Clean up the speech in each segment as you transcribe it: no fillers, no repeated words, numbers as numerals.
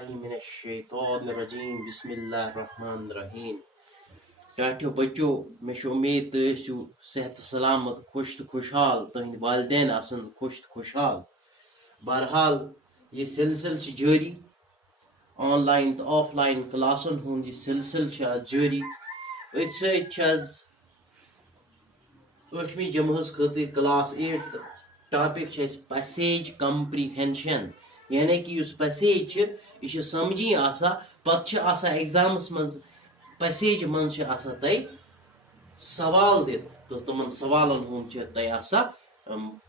बिस्मिल्लाहिर्रहमानिर्रहीम। टाटियो बच्चों मे उम्मीद तो सेहत सलामत खुश तो खुशहाल तुंद वालदेन आसन खुश तो खुशहाल। बहरहाल ये सिलसिल जारी ऑनलाइन तो ऑफलाइन क्लासन हुंद ये सिलसिल जारी। अत 8वीं जमात खतर क्लास 8 टॉपिक पैसेज कंप्रीहेंशन, यानी कि उस पैसेज यह समझी आसा पत एग्जामस मज पैसेज मज तय सवाल दित तो तुम सवालन हुंद तय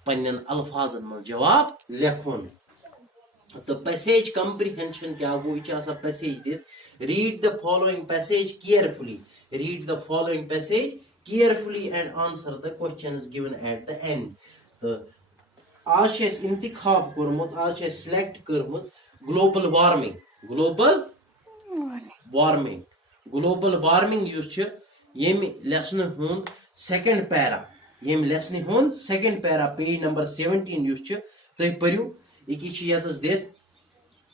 पन्न अल्फाजन मज जवाब लेखुन। तो पैसेज कंप्रीहेंशन क्या गो, यह पैसेज दित read the following passage carefully, read the following passage carefully and answer the questions given at the end. तो आज इंतखाब कर्मुत, आज सिलेक्ट कर्मुत global warming, global warming, global warming यम लेसन हुंद सेकंड पैरा, यम लेसन हुंद सेकंड पैरा पेज नंबर 17 तुम पढ़ो। यह दित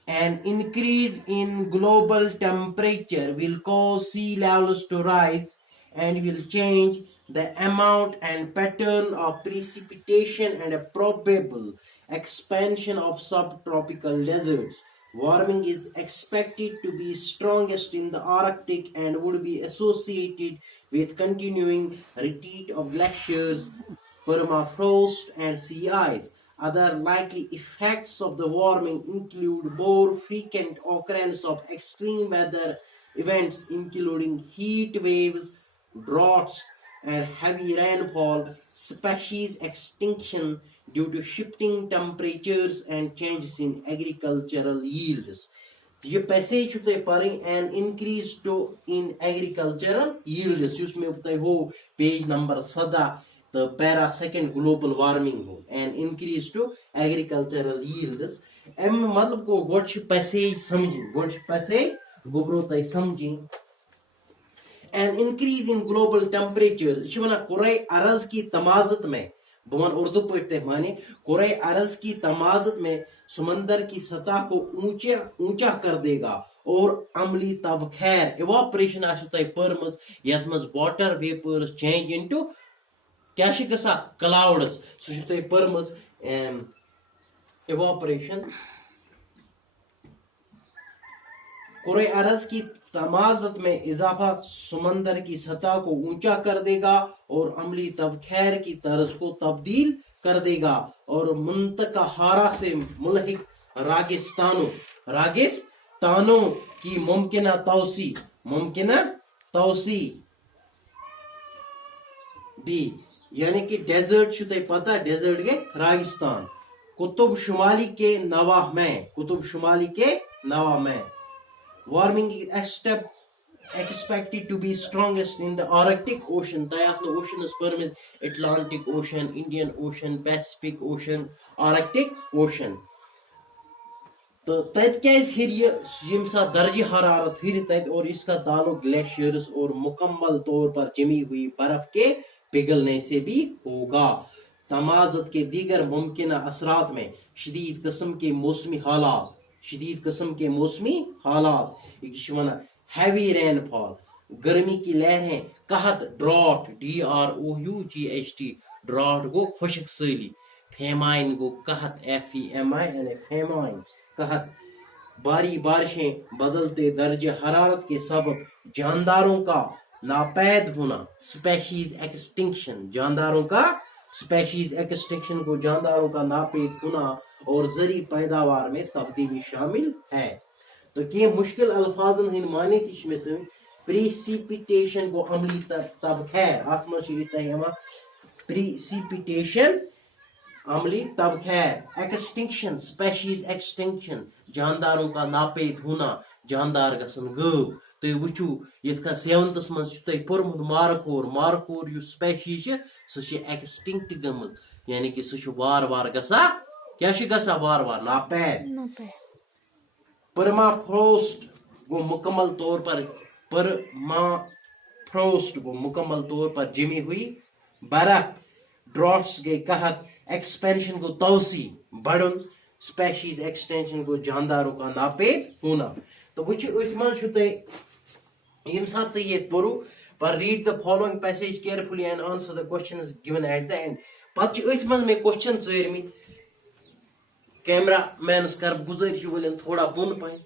an increase in global temperature will cause sea levels to rise and will change the amount and pattern of precipitation and a probable expansion of subtropical deserts. Warming is expected to be strongest in the Arctic and would be associated with continuing retreat of glaciers, permafrost, and sea ice. Other likely effects of the warming include more frequent occurrence of extreme weather events, including heat waves, droughts, and heavy rainfall, species extinction due to shifting temperatures and changes in agricultural yields. ये passage पढ़ an increase to in agricultural yields, उसमें हो page number 17 तो para second global warming हो an increase to agricultural yields। एम मतलब को गोट passage समझी, गोट पैसेज गोब्रो तय समझी। An increase in global temperatures कुरे अरज की तमाजत में, बवन उर्दू पढ़ते माने कुरे अरज की तमाजत में समंदर की सतह को ऊंचा कर देगा और अमली तबखैर इवापोरेशन परमज यथ मज वाटर वेपर्स चेंज इनटू क्या गसा क्लाउड्स सह परमज इवापोरेशन। कुरे अरज की तमाजत में इजाफा समंदर की सतह को ऊंचा कर देगा और अमली तबखैर की तर्ज को तब्दील कर देगा और मुंतकहारा से मुल्हिक रागिस्तानों की मुमकिना तौसी भी, यानी कि डेजर्ट पता डेजर्ट के रागिस्तान कुतुब शुमाली के नवा में warming is expected to be strongest in the Arctic Ocean. The ocean is permit Atlantic Ocean, Indian Ocean, Pacific Ocean, Arctic Ocean. तो तत क्या यम सा दर्ज हरारत फिर तत और इसका ताल्लुक ग्लेशियर्स और मुकम्मल तौर पर जमी हुई बर्फ के पिघलने से भी होगा। तमाजत के दीगर मुमकिन असरात में शदीद किस्म के मौसमी हालात, हैवी रेनफॉल, गर्मी की लहरें, कहत ड्रॉट DROUGHT ड्रॉट गो खुशक सैली, फेमाइन गो कहत FEMIN फेमाइन कहत, भारी बारिशें, बदलते दर्जे हरारत के सबब जानदारों का नापैद होना, स्पेशीज एक्सटिंक्शन को जानदारों का नापैद होना और जरी पैदावार में तब्दीली शामिल है। तो ये मुश्किल अल्फाजन हिंद माने में तुम प्रीसिपिटेशन को अमली तबखैर प्रीसिपिटेशन अमली तबखैर, एक्सटिंक्शन स्पेशीज एक्सटिंक्शन जानदारों का नापैद होना, जानदार गसन गब। तो वुचू यथ 7th मज पोर्मुत मार्कोर स्पेशीज सह एक्सटिंक्ट गमत, यानी कि सह वार वार गसा क्या गसा वार वार नापैद। परमाफ्रोस्ट गो मुकम्मल तौर पर जमी हुई बर्फ, ड्रॉट्स गई कहत, एक्सपेंशन को तौसी बढ़ुन, स्पेशीज एक्सटेंशन गो जानदारों का नापेद होना। तो वो यम साथ तो ये पढ़ो पर read the following passage carefully and answer the questions given at the end. पत में क्वेश्चन चरमी कैमरा मैनस कर गुजारिश वलन थोड़ा बुन पाइन।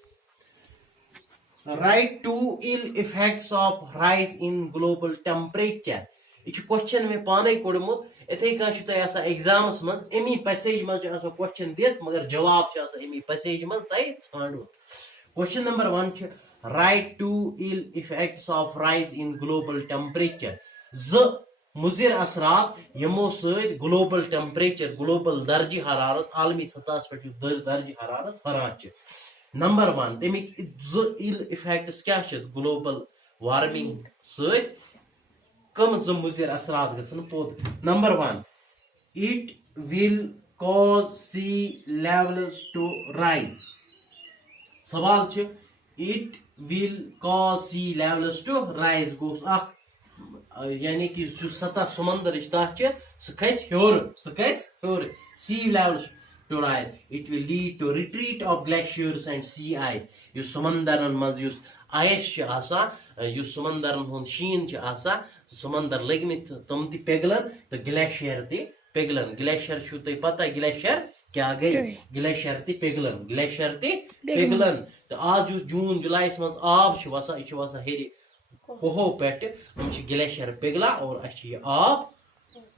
Write two ill effects of rise in global temperature. यह क्वेश्चन में पाने कोड़मुत इथे कह एग्जामस मज अमी पैसेज मज क्वेश्चन दित मगर जवाब अमी पैसेज मज तय छाड़ू। Question number 1 write two ill effects of rise in global temperature. मुजिर असरात यमो सद ग्लोबल टेम्परेचर ग्लोबल दर्ज हरारत आलमी सतह पे दर्ज हरारत हरान। नंबर 1 तमिक इल इफेक्ट्स क्या ग्लोबल वार्मिंग सद कम मुजिर असरात गसन पोद। Number 1 it will cause sea levels to rise. सवाल it will cause sea levels to rise गोस यानी कि जो सतह समंदर सह खस हर sea levels to rise. It will lead to retreat of glaciers and sea ice. यु समंदरन मज आइस समंदरन हुन शीन समंदर लगमित तम ति पिघलन तो ग्लेशियर ति पिघलन। ग्लेशियर छु तय पता ग्लेशियर क्या गई ग्लेशियर ति पिघलन। तो आज जून जुलाई मज आब वसा यह वसा हेरी कोहो पेट हम ग्लेशियर पिघला और अच्छे आब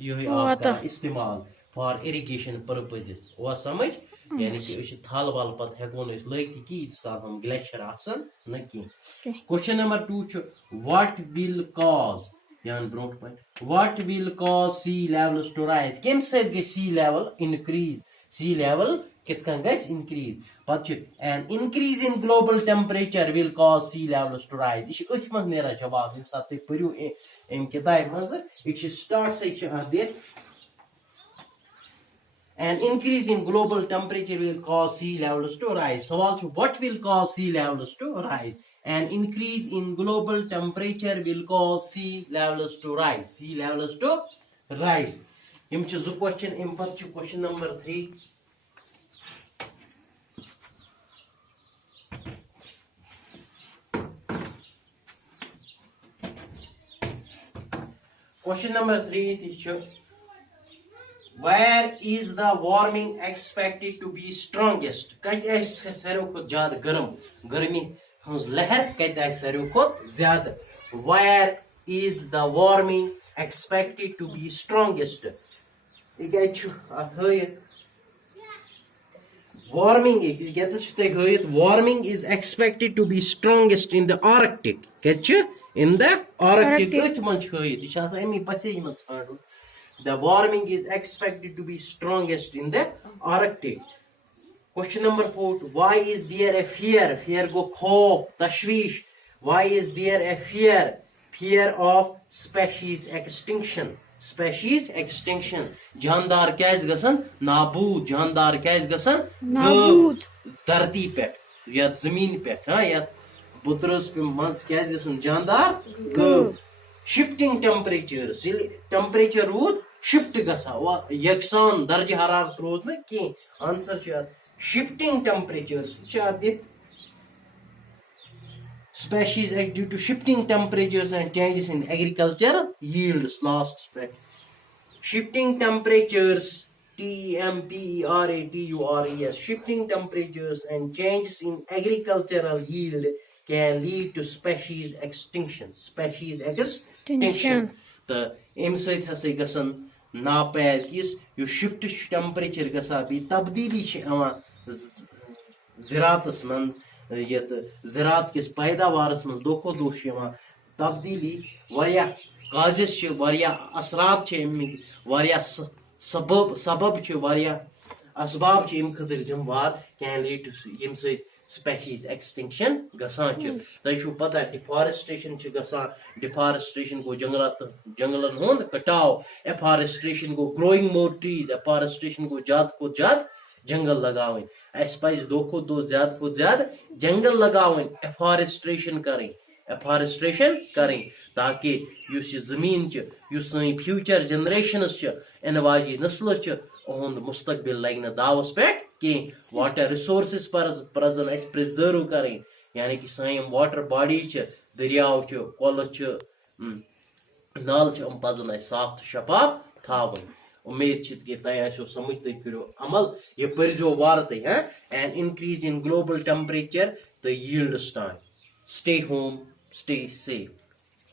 यही आब का इस्तेमाल फॉर इरिगेशन पर्पसेस वो समझ। यानी कि थल वल पत हेको लग की हम ग्लेशियर आसन न की। Question number 2 what will cause यान ब्रोट point what will cause sea levels to rise. कम से sea level increase sea level कितकन गस इंक्रीज। पत an increase in global temperature will cause sea levels to rise. यह अथ मज नेरा जवाब यम साथ पर्यू अम किताब मज यह स्टार्ट से An increase in global temperature will cause sea levels to rise. सवाल what will cause sea levels to rise? An increase in global temperature will cause sea levels to rise. Sea levels to rise. यम च जो question in पर question number 3 question number 3 Where is the warming expected to be strongest? कत सारो खुद ज्यादा गर्म गर्मी हंस लहर कत सारो खुद ज्यादा। Where is the warming expected to be strongest? Warming is expected to be strongest in the Arctic. In the Arctic. The warming is expected to be strongest in the Arctic. Question number 4 why is there a fear? Fear go khawf tashwish. Why is there a fear of species extinction? Species extinction jandar कैस गसन नाबूद जानदार कैस गसन नाबूद धरती पे या जमीन पे या Boutros पे मज कैस गसन जानदार गब। Shifting temperatures temperature rude shift गसा यकसान दर्ज हरारत रूद न की। Answer shifting temperatures species act due to shifting temperatures and changes in agricultural yields. Last aspect shifting temperatures TEMPERATURES shifting temperatures and changes in agricultural yield can lead to species extinction. तो अम ससन नापैद किस यो shift temperature गसा भी तब्दीली ज़राअतस मन यत ज़राअत किस पैदावारस मज दो दो तब्दीली वारिया काजिस वारिया असरात वारिया सबब वारिया असबाब अम खतर जिम्मेवार कैन लीड टू यम species extinction गसान। तु पता डिफॉरेस्टेशन डिफॉरेस्टेशन गो जंगलन हुन कटाव। एफॉरेस्टेशन गो ग्रोइंग मोर ट्रीज। एफॉरेस्टेशन गो ज्यादा जंगल लगावन। अस पज दो ज्यादा जंगल लगावन एफॉरेस्टेशन करें एफॉरेस्ट्रेशन करें ताकि युस जमीन सही फ्यूचर जनरेशनस इन वाजी नस्ल उहद मुस्तकबिल लग न दावस पे कह वाटर रिसोर्सेस पजन अस प्रिजर्व करें यानी कि सही वाटर बॉडी दरियाव कल नाल पजन अस साफ तो शफाफ थावन उम्मीद कि तह आसो समझ तुम करो अमल ये पर्जो वार तुम and increase in global temperature तो yields time stay home stay safe